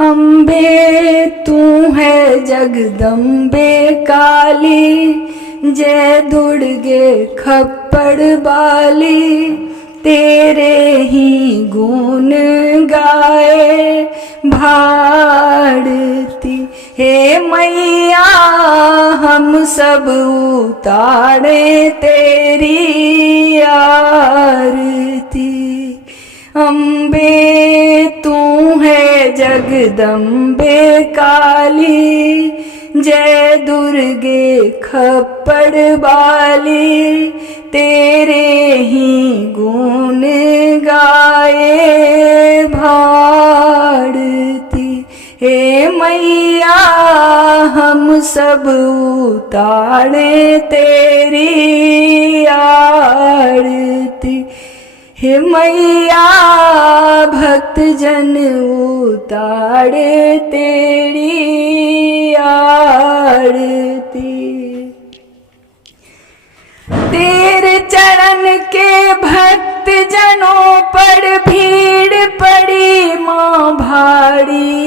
अम्बे तू है जगदम्बे काली, जय दुर्गे खप्पड़ बाली। तेरे ही गुण गाए भारती। हे मैया हम सब उतारे तेरी आरती। अम्बे तू है जगदम्बे काली, जय दुर्गे खप्पड़ बाली। तेरे ही गुण गाए भारती। हे मैया हम सब उतारे तेरी आरती। हे मैया भक्त जन उतारे तेरी आरती। तेरे चरण के भक्त जनों पर भीड़ पड़ी माँ भारी।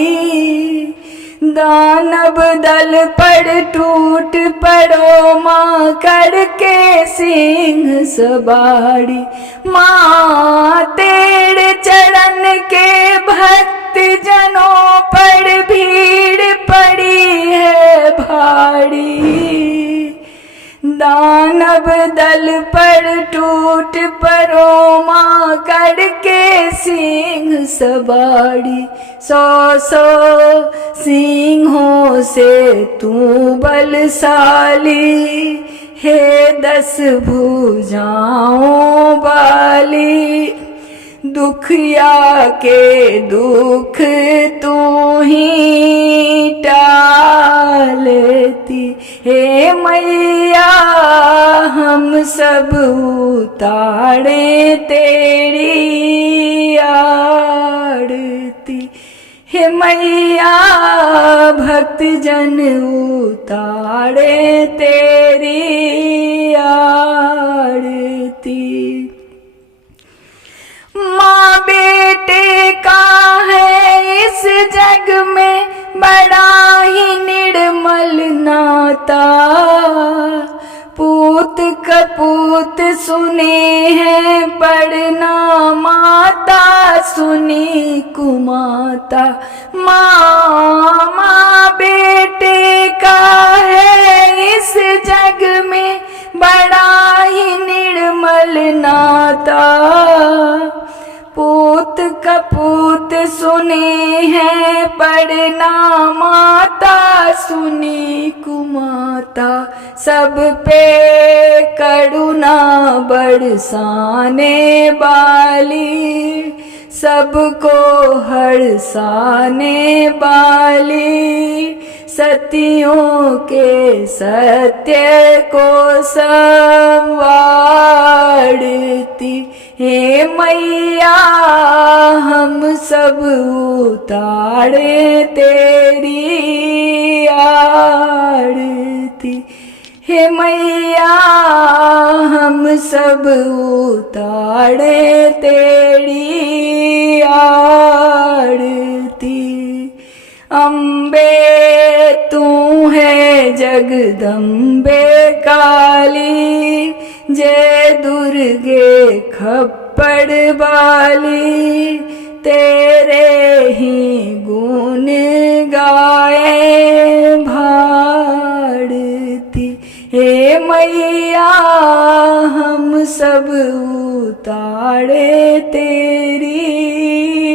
दानव दल पर टूट पड़ो माँ करके सिंह सवारी। माँ तेरे चरण के भक्त जनों पर भीड़ पड़ी है भारी। दानव दल पर टूट पड़ो माँ करके सिंह सवारी। 100 सिंहों से तू बलशाली, हे 10 भुजाओं वाली। दुखिया के दुख तू ही टालती। हे मैया हम सब उतारे तेरी आरती। हे मैया भक्त जन उतारे तेरी आरती। माँ बेटे का है इस जग में बड़ा ही निर्मल नाता। पूत कपूत सुने हैं पढ़ना, माता सुनी कुमाता। माँ बेटे का है इस जग में बड़ा ही निर्मल नाता। पूत कपूत सुने हैं पढ़ना, माता सुनी कुमाता। सब पे करुणा बरसाने वाली, सबको हर्षाने वाली। सतियों के सत्य को संवारती। हे मैया हम सब उतारे तेरी आरती। हे मैया हम सब उतारे तेरी आरती। अम्बे तू है जगदम्बे काली, जय दुर्गे खप्पड़ बाली। तेरे ही गुण गाए भारती। हे मैया हम सब उतारे तेरी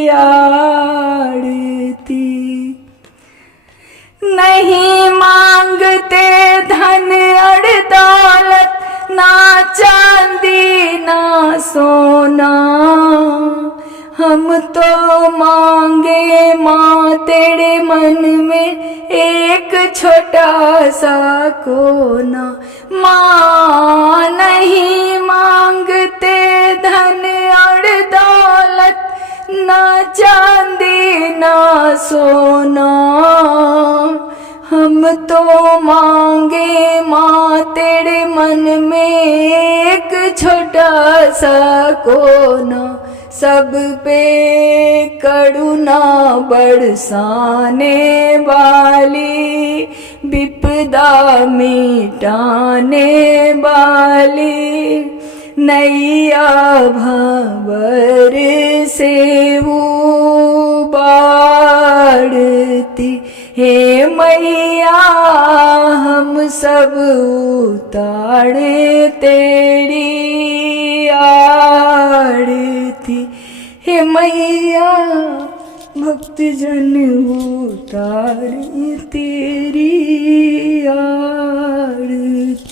आरती। नहीं मांगते धन और दौलत, ना चांदी ना सोना। हम तो मांगे माँ तेरे मन में एक छोटा सा कोना। माँ नहीं मांगते धन और दौलत, ना चांदी ना सोना। हम तो मांगे माँ तेरे मन में एक छोटा सा कोना। सब पे करुणा बरसाने वाली, विपदा मिटाने वाली, नैया भंवर से उबारती, हे मैया हम सब उतारे तेरी आरती, हे मैया भक्त जन उतारे तेरी आरती।